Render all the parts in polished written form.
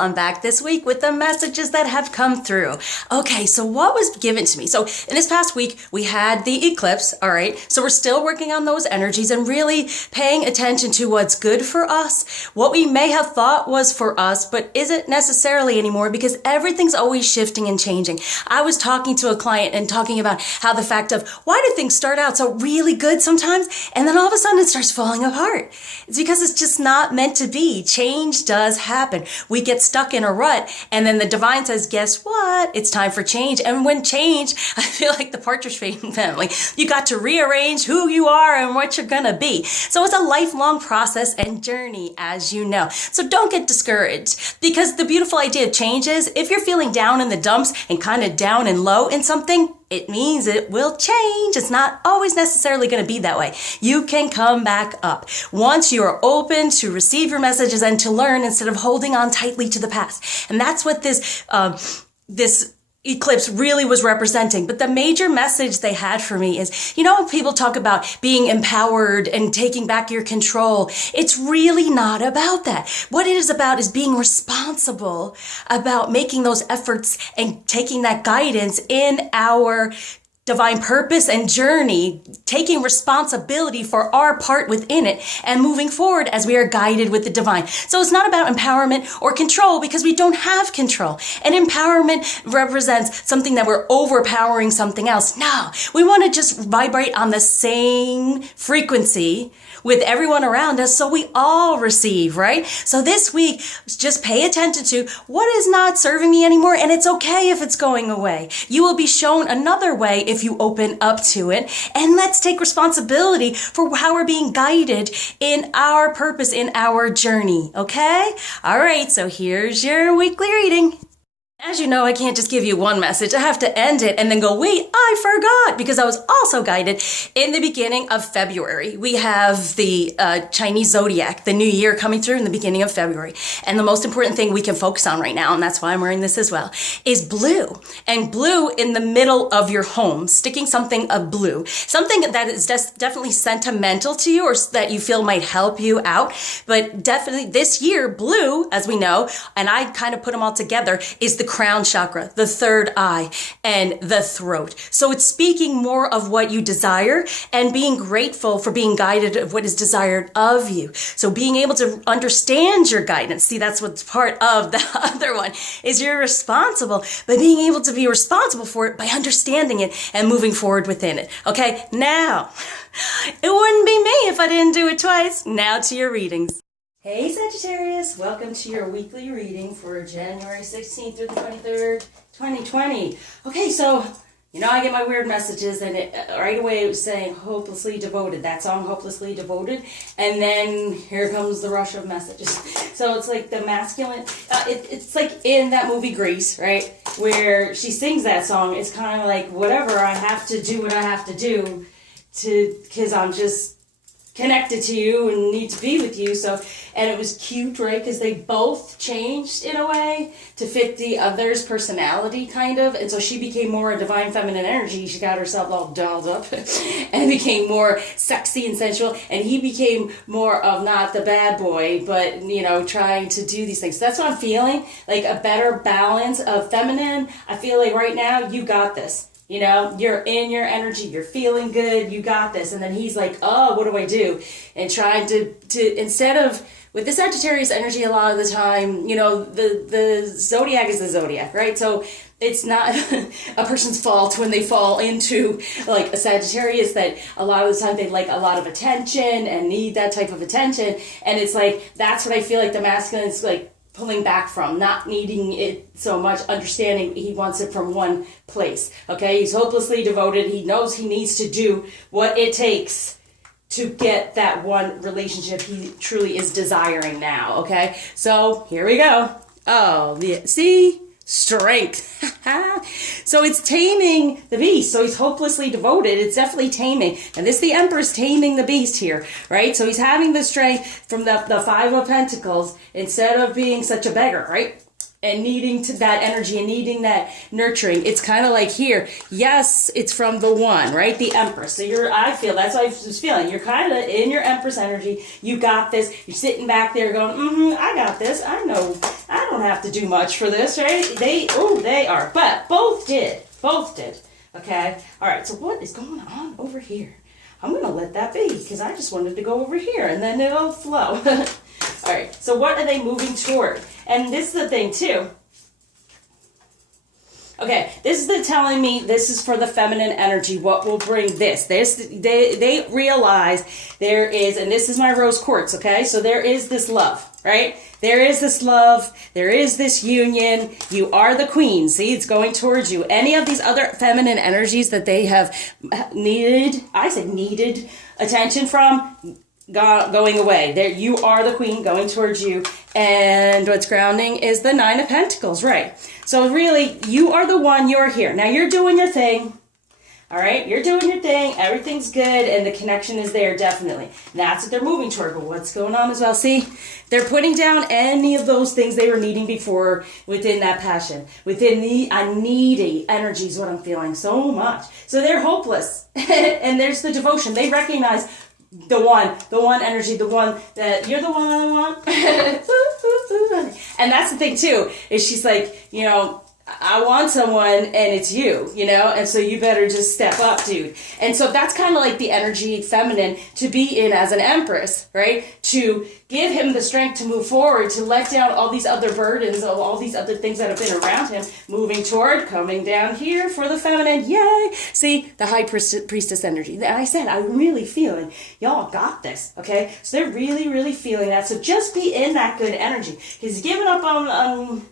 I'm back this week with the messages that have come through. Okay, so what was given to me? So in this past week, we had the eclipse, all right? So we're still working on those energies and really paying attention to what's good for us, what we may have thought was for us, but isn't necessarily anymore because everything's always shifting and changing. I was talking to a client and talking about how the fact of why do things start out so really good sometimes and then all of a sudden it starts falling apart? It's because it's just not meant to be. Change does happen. We get stuck in a rut and then the divine says, guess what? It's time for change. And when change, I feel like the Partridge family, you got to rearrange who you are and what you're gonna be. So it's a lifelong process and journey, as you know. So don't get discouraged because the beautiful idea of change is if you're feeling down in the dumps and kind of down and low in something, it means it will change. It's not always necessarily going to be that way. You can come back up once you are open to receive your messages and to learn instead of holding on tightly to the past. And that's what this eclipse really was representing. But the major message they had for me is, you know, when people talk about being empowered and taking back your control, it's really not about that. What it is about is being responsible about making those efforts and taking that guidance in our divine purpose and journey, taking responsibility for our part within it and moving forward as we are guided with the divine. So it's not about empowerment or control because we don't have control. And empowerment represents something that we're overpowering something else. No, we want to just vibrate on the same frequency with everyone around us so we all receive, right? So this week, just pay attention to what is not serving me anymore, and it's okay if it's going away. You will be shown another way if you open up to it, and let's take responsibility for how we're being guided in our purpose, in our journey, okay? All right, so here's your weekly reading. As you know, I can't just give you one message. I have to end it and then go, wait, I forgot, because I was also guided in the beginning of February. We have the Chinese zodiac, the new year coming through in the beginning of February. And the most important thing we can focus on right now, and that's why I'm wearing this as well, is blue. And blue in the middle of your home, sticking something of blue, something that is definitely sentimental to you or that you feel might help you out. But definitely this year, blue, as we know, and I kind of put them all together, is the crown chakra, the third eye, and the throat. So it's speaking more of what you desire and being grateful for being guided of what is desired of you. So being able to understand your guidance. See, that's what's part of the other one is you're responsible, but being able to be responsible for it by understanding it and moving forward within it. Okay, now, it wouldn't be me if I didn't do it twice. Now to your readings. Hey Sagittarius, welcome to your weekly reading for January 16th through the 23rd, 2020. Okay, so, you know, I get my weird messages and it right away it was saying Hopelessly Devoted, that song Hopelessly Devoted, and then here comes the rush of messages. So it's like the masculine, it's like in that movie Grease, right, where she sings that song. It's kind of like whatever, I have to do what I have to do because I'm just connected to you and need to be with you. So, and it was cute, right? Because they both changed in a way to fit the other's personality, kind of. And so she became more a divine feminine energy. She got herself all dolled up and became more sexy and sensual. And he became more of not the bad boy, but, you know, trying to do these things. So that's what I'm feeling, like a better balance of feminine. I feel like right now you got this. You know, you're in your energy, you're feeling good, you got this. And then he's like, oh, what do I do? And trying to instead of, with the Sagittarius energy a lot of the time, you know, the zodiac is the zodiac, right? So it's not a person's fault when they fall into like a Sagittarius that a lot of the time they like a lot of attention and need that type of attention. And it's like, that's what I feel like the masculine is like, pulling back from, not needing it so much, understanding he wants it from one place, okay? He's hopelessly devoted. He knows he needs to do what it takes to get that one relationship he truly is desiring now, okay? So here we go. Oh, see? Strength. So it's taming the beast. So he's hopelessly devoted. It's definitely taming. And this, the Emperor's taming the beast here, right? So he's having the strength from the Five of Pentacles instead of being such a beggar, right? and needing to that energy and needing that nurturing. It's kind of like here, yes, it's from the one, right? The Empress. So I feel, that's what I was feeling. You're kind of in your Empress energy. You got this. You're sitting back there going, I got this. I know. I don't have to do much for this, right? They are. But both did. Okay? All right, so what is going on over here? I'm going to let that be because I just wanted to go over here and then it'll flow. All right, so what are they moving toward? And this is the thing too. Okay, this is telling me this is for the feminine energy. What will bring this? They realize there is, and this is my rose quartz, okay? So there is this love, right? There is this love. There is this union. You are the queen. See, it's going towards you. Any of these other feminine energies that they have needed attention from, going away. There, you are the queen going towards you. And what's grounding is the Nine of Pentacles, right? So really, you are the one, you're here. Now you're doing your thing. All right, you're doing your thing. Everything's good, and the connection is there, definitely. That's what they're moving toward. But what's going on as well? See, they're putting down any of those things they were needing before within that passion, within the needy energy is what I'm feeling so much. So they're hopeless, and there's the devotion. They recognize the one energy, the one that you're the one I want. And that's the thing too, is she's like, you know, I want someone and it's you, you know, and so you better just step up, dude. And so that's kind of like the energy feminine to be in as an Empress, right? To give him the strength to move forward, to let down all these other burdens, all these other things that have been around him, moving toward, coming down here for the feminine. Yay! See, the high priestess energy. And I said, I'm really feeling, y'all got this, okay? So they're really, really feeling that. So just be in that good energy. He's giving up on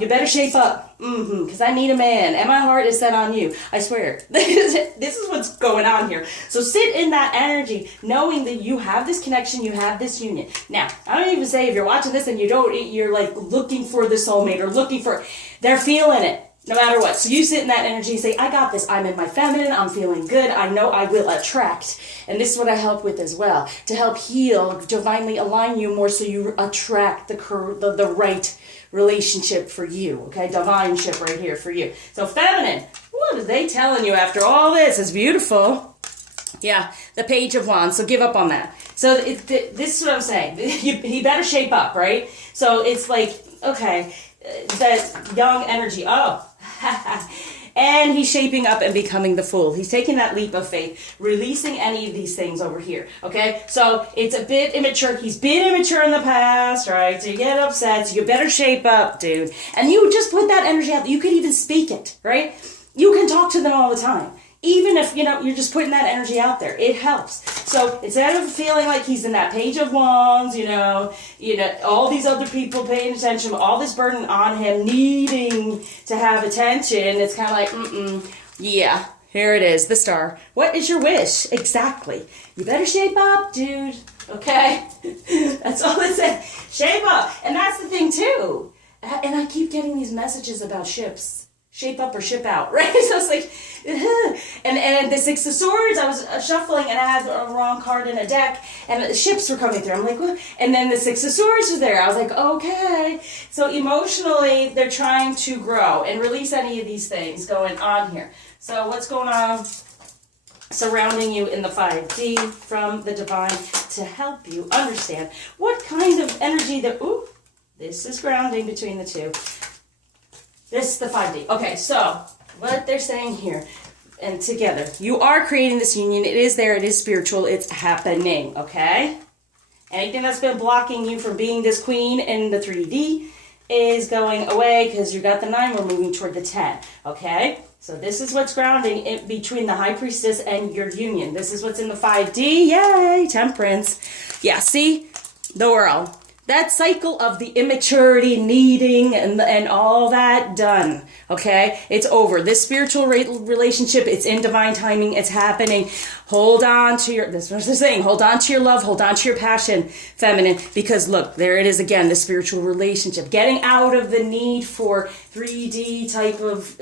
you better shape up, because I need a man, and my heart is set on you. I swear. This is what's going on here. So sit in that energy, knowing that you have this connection, you have this union. Now, I don't even say if you're watching this and you're like looking for the soulmate or they're feeling it. No matter what. So you sit in that energy and say, I got this. I'm in my feminine. I'm feeling good. I know I will attract. And this is what I help with as well. To help heal, divinely align you more so you attract the right relationship for you. Okay? Divine ship right here for you. So feminine. What are they telling you after all this? It's beautiful. Yeah. The Page of Wands. So give up on that. So this is what I'm saying. He better shape up, right? So it's like, okay, that young energy. Oh. And he's shaping up and becoming the Fool. He's taking that leap of faith, releasing any of these things over here. Okay, so it's a bit immature. He's been immature in the past, right? So you get upset. So you better shape up, dude. And you just put that energy out. You could even speak it, right? You can talk to them all the time. Even if, you're just putting that energy out there, it helps. So instead of feeling like he's in that Page of Wands, all these other people paying attention, all this burden on him, needing to have attention, it's kind of like, yeah, here it is, the Star. What is your wish? Exactly. You better shape up, dude. Okay? That's all it said. Shape up. And that's the thing, too. And I keep getting these messages about ships. Shape up or ship out, right? So it's like, and the Six of Swords, I was shuffling and I had a wrong card in a deck and the ships were coming through. I'm like, what? And then the Six of Swords was there. I was like, okay. So emotionally, they're trying to grow and release any of these things going on here. So what's going on surrounding you in the 5D from the divine to help you understand what kind of energy this is grounding between the two. This is the 5D. Okay, so what they're saying here, and together, you are creating this union. It is there. It is spiritual. It's happening, okay? Anything that's been blocking you from being this queen in the 3D is going away because you got the 9. We're moving toward the 10, okay? So this is what's grounding in between the High Priestess and your union. This is what's in the 5D. Yay, Temperance. Yeah, see? The world. That cycle of the immaturity, needing, and all that done, okay? It's over. This spiritual relationship, it's in divine timing. It's happening. Hold on to this is what they're saying. Hold on to your love. Hold on to your passion, feminine. Because look, there it is again, the spiritual relationship. Getting out of the need for 3D type of,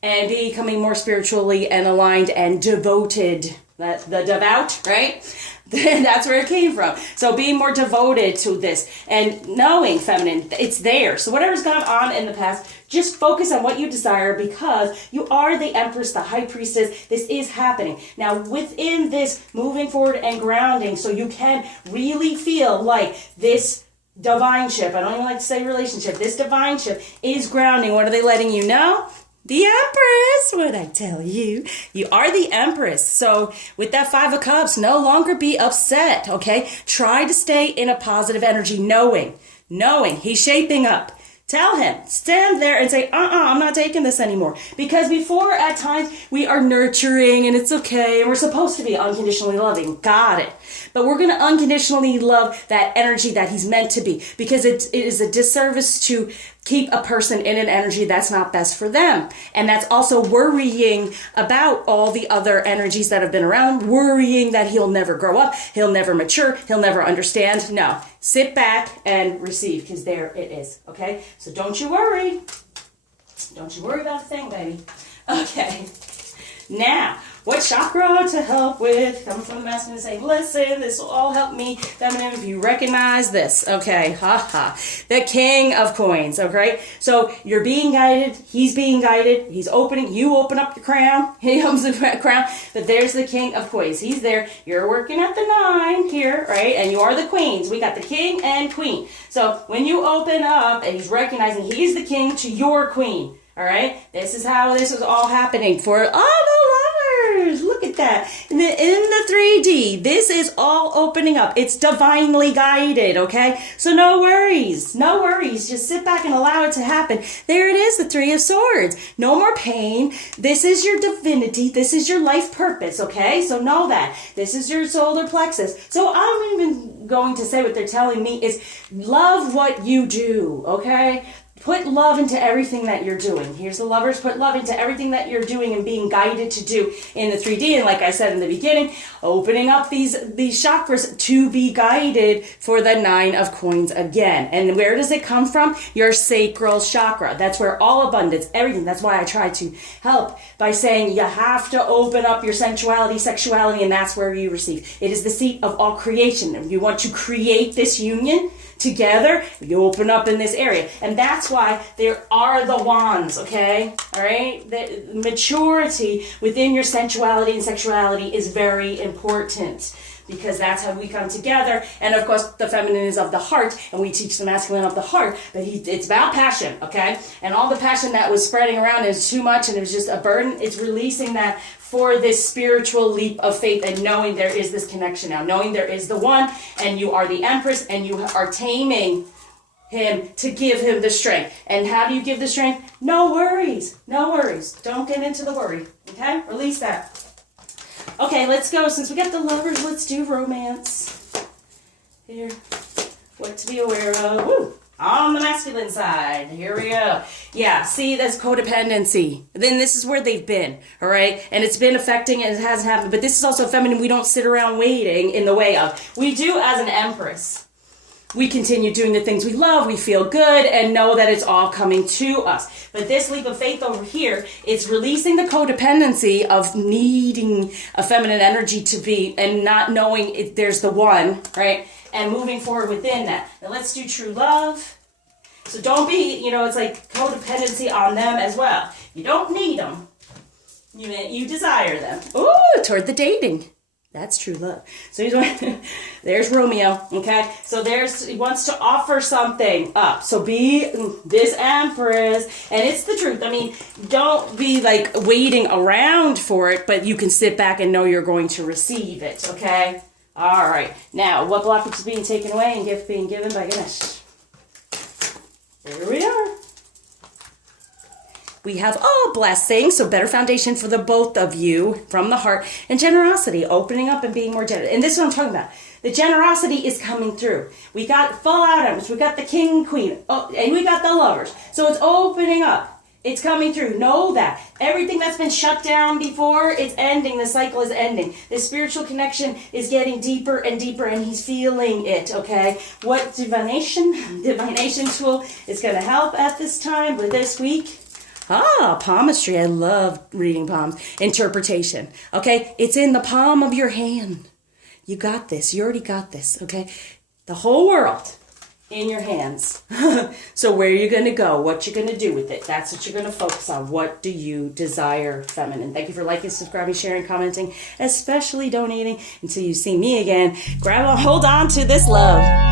and becoming more spiritually and aligned and devoted. That's the devout, right? That's where it came from. So being more devoted to this and knowing, feminine, it's there. So whatever's gone on in the past, just focus on what you desire, because you are the Empress, the High Priestess. This is happening. Now, within this moving forward and grounding, so you can really feel like this divine ship, I don't even like to say relationship, this divine ship is grounding. What are they letting you know? The Empress, what I tell you. You are the Empress. So with that 5 of Cups, no longer be upset, okay? Try to stay in a positive energy, knowing he's shaping up. Tell him, stand there and say, I'm not taking this anymore. Because before, at times, we are nurturing and it's okay and we're supposed to be unconditionally loving. Got it. But we're going to unconditionally love that energy that he's meant to be, because it is a disservice to keep a person in an energy that's not best for them. And that's also worrying about all the other energies that have been around, worrying that he'll never grow up, he'll never mature, he'll never understand. No, sit back and receive, because there it is, okay? So don't you worry. Don't you worry about a thing, baby. Okay. Now, what chakra to help with? Coming from the masculine, saying, listen, this will all help me. Feminine, if you recognize this. Okay, the King of Coins, okay? So you're being guided. He's opening. You open up your crown. He opens the crown. But there's the King of Coins. He's there. You're working at the 9 here, right? And you are the queens. We got the King and Queen. So when you open up and he's recognizing he's the king to your queen, all right? This is how this is all happening for all the lovers. Look at that. In the 3D, this is all opening up. It's divinely guided, okay? So no worries. No worries. Just sit back and allow it to happen. There it is, the 3 of Swords. No more pain. This is your divinity. This is your life purpose, okay? So know that. This is your solar plexus. So I'm even going to say what they're telling me is love what you do, okay? Put love into everything that you're doing. Here's the lovers. Put love into everything that you're doing and being guided to do in the 3D. And like I said in the beginning, opening up these chakras to be guided for the 9 of Coins again. And where does it come from? Your sacral chakra. That's where all abundance, everything. That's why I try to help by saying you have to open up your sensuality, sexuality, and that's where you receive. It is the seat of all creation. If you want to create this union together, you open up in this area. And that's why there are the wands, okay? All right? The maturity within your sensuality and sexuality is very important, because that's how we come together. And of course, the feminine is of the heart, and we teach the masculine of the heart, but it's about passion, okay? And all the passion that was spreading around is too much, and it was just a burden. It's releasing that for this spiritual leap of faith, and knowing there is this connection now, knowing there is the one, and you are the Empress, and you are taming him to give him the strength. And how do you give the strength? No worries. No worries. Don't get into the worry, okay? Release that. Okay, let's go. Since we got the lovers, let's do romance. Here, what to be aware of. Woo! On the masculine side, here we go. Yeah, see, that's codependency. Then this is where they've been, all right? And it's been affecting and it hasn't happened. But this is also feminine. We don't sit around waiting in the way of. We do as an Empress. We continue doing the things we love, we feel good, and know that it's all coming to us. But this leap of faith over here, it's releasing the codependency of needing a feminine energy to be, and not knowing if there's the one, right? And moving forward within that. Now let's do true love. So don't be, it's like codependency on them as well. You don't need them. You desire them. Ooh, toward the dating. That's true love. So there's Romeo, okay? So he wants to offer something up. So be this Empress, and it's the truth. I mean, don't be like waiting around for it, but you can sit back and know you're going to receive it, okay? All right. Now, what blockage is being taken away and gift being given by Ganesh? There we are. We have blessings, so better foundation for the both of you from the heart, and generosity, opening up and being more generous. And this is what I'm talking about. The generosity is coming through. We got full out Empress, we got the King and Queen, and we got the lovers. So it's opening up. It's coming through. Know that. Everything that's been shut down before, it's ending. The cycle is ending. The spiritual connection is getting deeper and deeper, and he's feeling it, okay? What divination tool is going to help at this time with this week? Palmistry. I love reading palms. Interpretation. Okay? It's in the palm of your hand. You got this. You already got this, okay? The whole world in your hands. So where are you going to go? What you're going to do with it? That's what you're going to focus on. What do you desire, feminine? Thank you for liking, subscribing, sharing, commenting, especially donating. Until you see me again, hold on to this love.